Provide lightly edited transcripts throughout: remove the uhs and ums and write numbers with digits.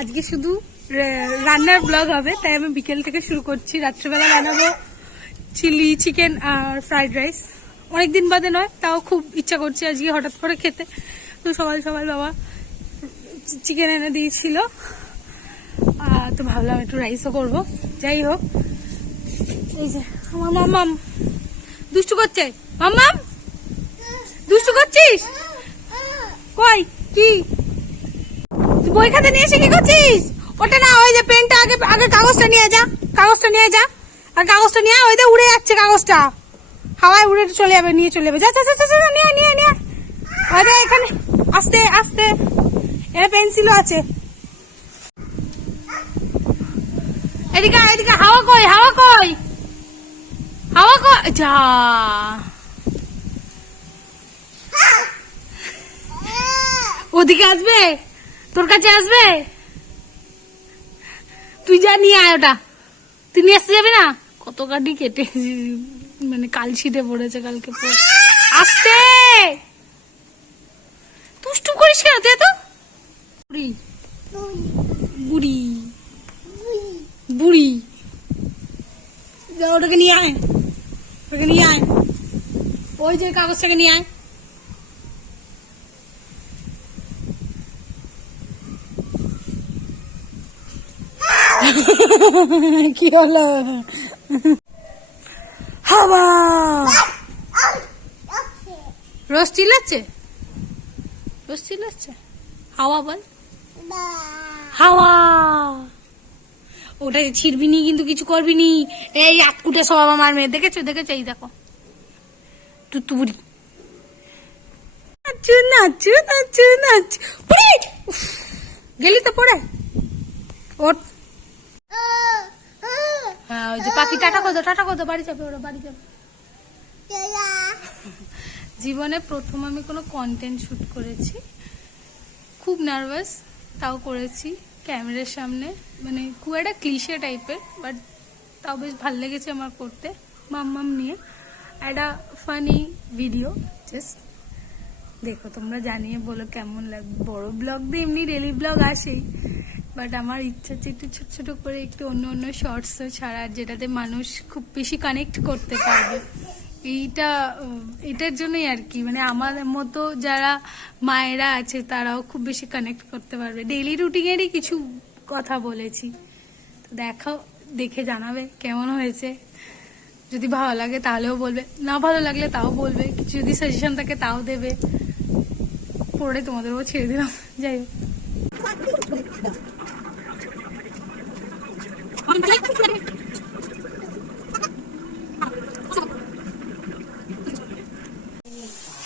আজকে শুধু রান্নার ব্লগ হবে, তাই আমি বিকেল থেকে শুরু করছি। রাত্রেবেলা বানাবো চিলি চিকেন আর ফ্রাইড রাইস। অনেকদিন বাদে নয়, তাও খুব ইচ্ছা করছে আজকে হঠাৎ করে খেতে। তো সকাল সকাল বাবা চিকেন এনে দিয়েছিল, তো ভাবলাম একটু রাইসও করবো। যাই হোক, এই যে আমার মাম্মাম দুষ্টু করছে। মাম্মাম দুষ্টু করছিস? কই কি তুই বই খাতা নিয়ে এসে কি করছিস? ওটা না, ওই যে পেনটা আগে আগে কাগজটা নিয়ে যা, কাগজটা নিয়ে যা। আর কাগজটা নিয়ে ওই যে উড়ে যাচ্ছে, কাগজটা হাওয়ায় উড়ে চলে যাবে, নিয়ে চলে যাবে। যা যা যা যা, নিয়ে নিয়ে নিয়ে। আরে এখানে আস্তে আস্তে, এখানে পেন্সিলও আছে। এদিকে এদিকে, হাওয়া কই, হাওয়া কই, হাওয়া কই। যা ওদিকে আসবে, তোর কাছে আসবে। তুই যা নিয়ে আয়, ওটা তুই নিয়ে আসতে যাবি না? কত কাটি কেটে মানে কালশিটে পড়েছে কালকে। আসতে দুষ্টু করিস কেন তুই? তো বুড়ি বুড়ি বুড়ি, ওটাকে নিয়ে আয়, ওটাকে নিয়ে আয়, ওই যে কাগজটাকে নিয়ে আয়। কি হলো? হাওয়া রোজ চিল্লাচ্ছে, রোজ চিল্লাচ্ছে। হাওয়া বল, হাওয়া। ওটা ছিড়বি নি কিন্তু, কিছু করবি নি। এই আটকুটে সব আমার মেয়ে, দেখেছো দেখেছো? এই দেখো তুতুবুড়ি, নাচু নাচু নাচু নাচু। গেলি তো পড়ে ওঠ। হ্যাঁ, ওই যে পাখি টাটা করতো, টাটা করতো, বাড়ি যাবে ওরা, বাড়ি যাবে। জীবনে প্রথম আমি কোনো কন্টেন্ট শুট করেছি, খুব নার্ভাস, তাও করেছি ক্যামেরার সামনে। মানে খুব একটা ক্লিশে টাইপের, বাট তাও বেশ ভালো লেগেছে আমার করতে। মাম্মাম নিয়ে একটা ফানি ভিডিও, জাস্ট দেখো তোমরা, জানিয়ে বলো কেমন লাগবে। বড় ব্লগ দিয়ে এমনি ডেলি ব্লগ আসেই, বাট আমার ইচ্ছা হচ্ছে একটু ছোট ছোট করে একটু অন্য অন্য শর্টসও ছাড়ার, যেটাতে মানুষ খুব বেশি কানেক্ট করতে পারবে। এটার জন্যই আর কি, মানে আমার মতো যারা মায়েরা আছে তারাও খুব বেশি কানেক্ট করতে পারবে। ডেইলি রুটিনেরই কিছু কথা বলেছি, তো দেখাও, দেখে জানাবে কেমন হয়েছে। যদি ভালো লাগে তাহলেও বলবে, না ভালো লাগলে তাও বলবে, কিছু যদি সাজেশন থাকে তাও দেবে। পড়ে তোমাদেরও ছেড়ে দিলাম। যাই হোক,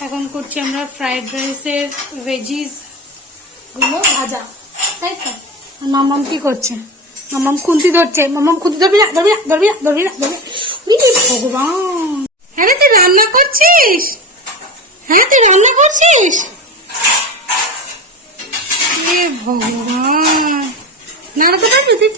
এখন করছি আমরা ফ্রাইড রাইসের ভেজিস গুলো ভাজা, তাই তো। মামাম কি করছে? মামাম খুন্তি ধরছে। মামাম খুন্তি ধরবি না, ধরবি না, ধরবি না, ধরবি না, ধরবি। ভগবান, হ্যাঁ তুই রান্না করছিস? হ্যাঁ তুই রান্না করছিস? ভগবান, নাড়াতে পারবি তুই?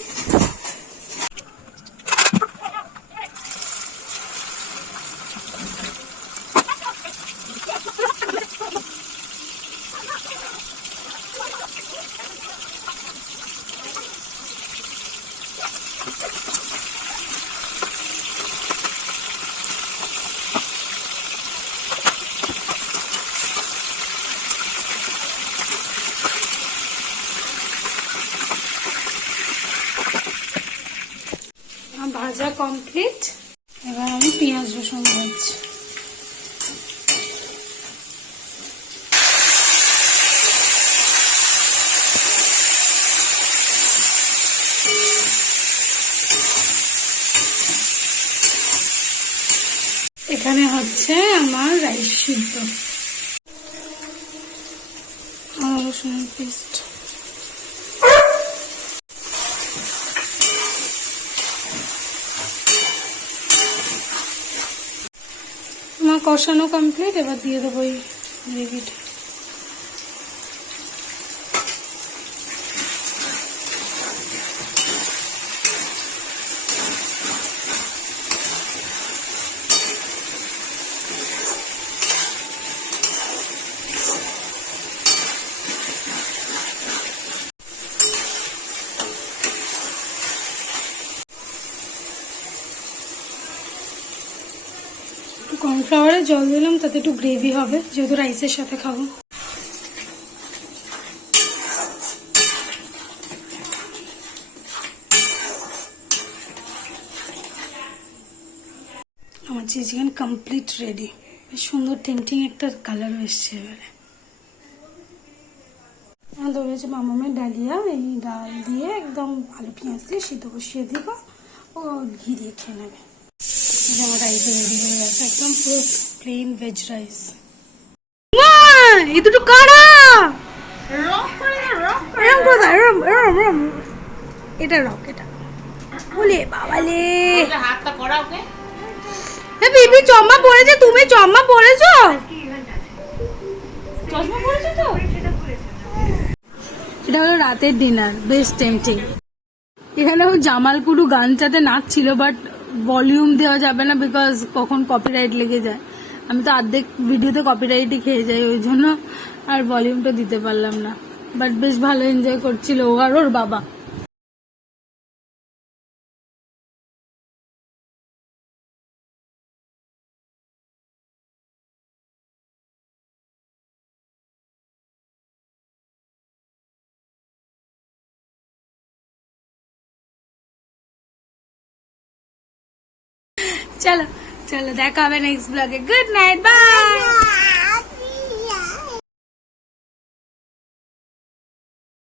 ভাজা কমপ্লিট, এবার আমি পেঁয়াজ রসুন ভাজছি। এখানে হচ্ছে আমার রাইস সিদ্ধ, রসুনের পেস্ট। আমার কষানো কমপ্লিট, এবার দিয়ে দেবো এই গ্রেভিটা। কর্নফ্লাওয়ারে জল দিলাম, তাতে একটু গ্রেভি হবে, যেহেতু রাইসের সাথে খাবো। আমার চিলি চিকেন কমপ্লিট রেডি। বেশ সুন্দর টেম্পটিং একটা কালার এসছে। এবারে আমাদের হয়েছে মামামের ডালিয়া, এই ডাল দিয়ে একদম আলু পেঁয়াজ দিয়ে সিদ্ধ বসিয়ে দিব, ও ঘি দিয়ে খেয়ে নেবে। আমার রাইস রেডি হয়ে গেছে, একদম পুরো প্লেন ভেজ রাইস। এই দুটো কারা? এটা রক, এটা বলে বাবালে হাতটা করা। ওকে বিবি চম্মা পড়েছে, তুমি চম্মা পড়েছো? চশমা পড়েছো তো? এটা হলো রাতের ডিনার, বেস্ট টেম্পটিং। এখানেও জামালপুরু গানটাতে নাচছিল, বাট ভলিউম দেওয়া যাবে না, বিকজ কখন কপিরাইট লেগে যায়। আমি তো অর্ধেক ভিডিওতে কপিরাইটই খেয়ে যাই, ওই জন্য আর ভলিউমটা দিতে পারলাম না। বাট বেশ ভালো এনজয় করছিল ও আর ওর বাবা। চলো চলো, দেখা হবে নেক্সট ব্লগে। Good night, by.